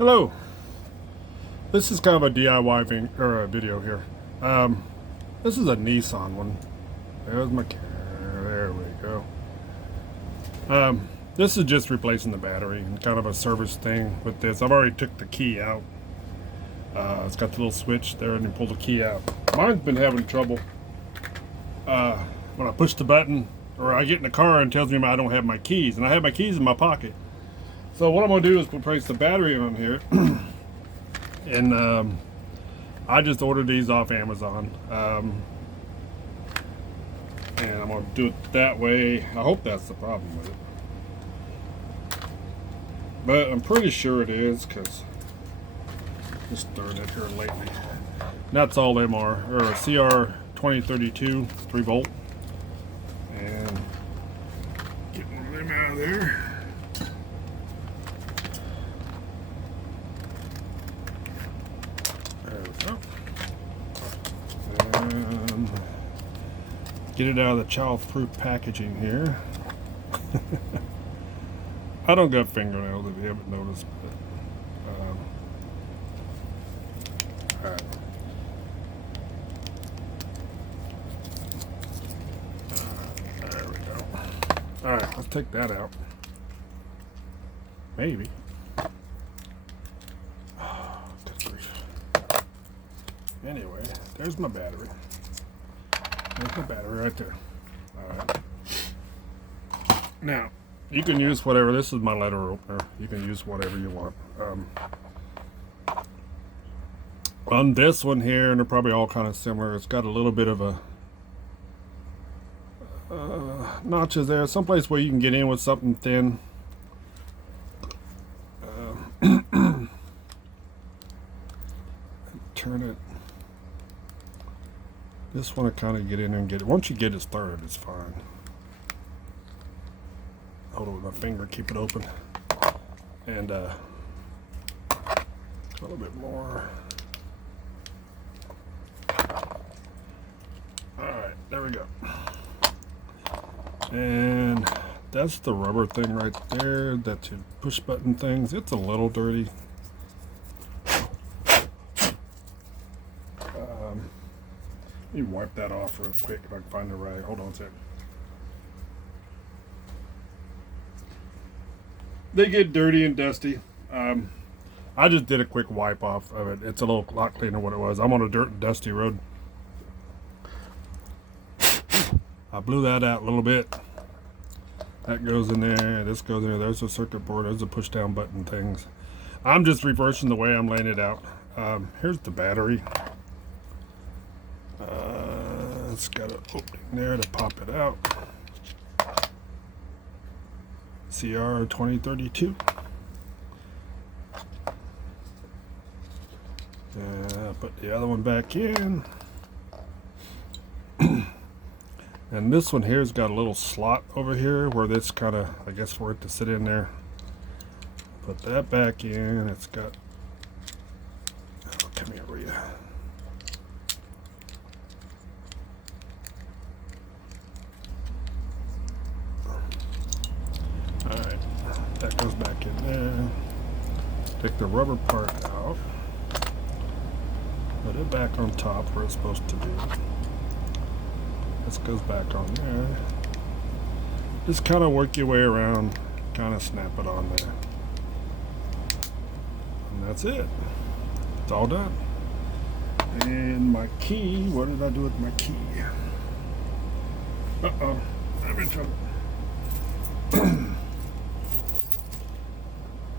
Hello. This is kind of a DIY thing, or a video here. This is a Nissan one. There's my camera. There we go. This is just replacing the battery and kind of a service thing with this. I've already took the key out. It's got the little switch there and you pull the key out. Mine's been having trouble. When I push the button, or I get in the car and tells me I don't have my keys, and I have my keys in my pocket. So what I'm going to do is replace the battery on here. And I just ordered these off Amazon. And I'm going to do it that way. I hope that's the problem with it. But I'm pretty sure it is, because just stirring it here lately. And that's all them are. Or a CR2032 3-volt. And getting them out of there. There we go. And get it out of the child-proof packaging here. I don't got fingernails if you haven't noticed, but alright. There we go. Alright, let's take that out. Maybe. Oh, good grief. Anyway, there's my battery. There's my battery right there. Alright. Now, you can use whatever. This is my letter opener. You can use whatever you want. On this one here, and they're probably all kind of similar, it's got a little bit of a notches there. Someplace where you can get in with something thin. Turn it. Just want to kind of get in and get it. Once you get it started, it's fine. Hold it with my finger, keep it open, and a little bit more. Alright, there we go. And that's the rubber thing right there, that's your push button things. It's a little dirty. Let me wipe that off real quick if I can find the right. Hold on a second. They get dirty and dusty. I just did a quick wipe off of it. It's a lot cleaner than what it was. I'm on a dirt and dusty road. I blew that out a little bit. That goes in there. This goes in there. There's a circuit board. There's a push down button things. I'm just reversing the way I'm laying it out. Here's the battery. It's got an opening there to pop it out. CR2032. Put the other one back in. And this one here's got a little slot over here where this kind of, I guess, for it to sit in there. Put that back in. It's got, oh, come here, Rita. Alright, that goes back in there. Take the rubber part out. Put it back on top where it's supposed to be. This goes back on there. Just kind of work your way around, kind of snap it on there. And that's it. It's all done. And my key, what did I do with my key? Uh-oh, I'm in trouble.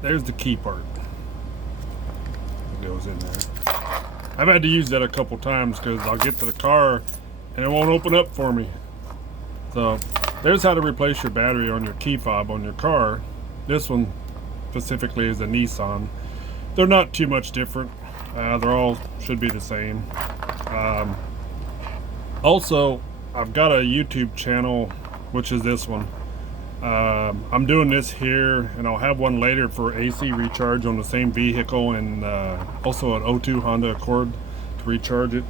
There's the key part. It goes in there. I've had to use that a couple times because I'll get to the car and it won't open up for me. So there's how to replace your battery on your key fob on your car. This one specifically is a Nissan. They're not too much different. They're all should be the same. Also, I've got a YouTube channel, which is this one. I'm doing this here, and I'll have one later for AC recharge on the same vehicle, and also an '02 Honda Accord to recharge it.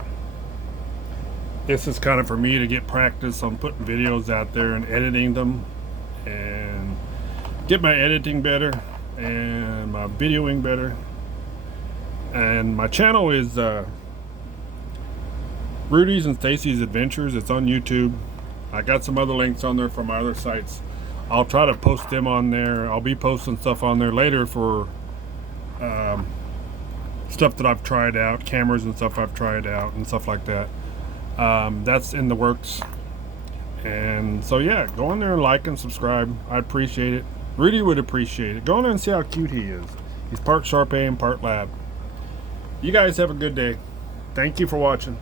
This is kind of for me to get practice on putting videos out there and editing them, and get my editing better and my videoing better. And my channel is Rudy's and Stacy's Adventures. It's on YouTube. I got some other links on there from my other sites. I'll try to post them on there. I'll be posting stuff on there later for stuff that I've tried out, cameras and stuff I've tried out and stuff like that. That's in the works. And so yeah, go in there and like and subscribe. I appreciate it. Rudy would appreciate it. Go in there and see how cute he is. He's part Shar-Pei and part lab. You guys have a good day. Thank you for watching.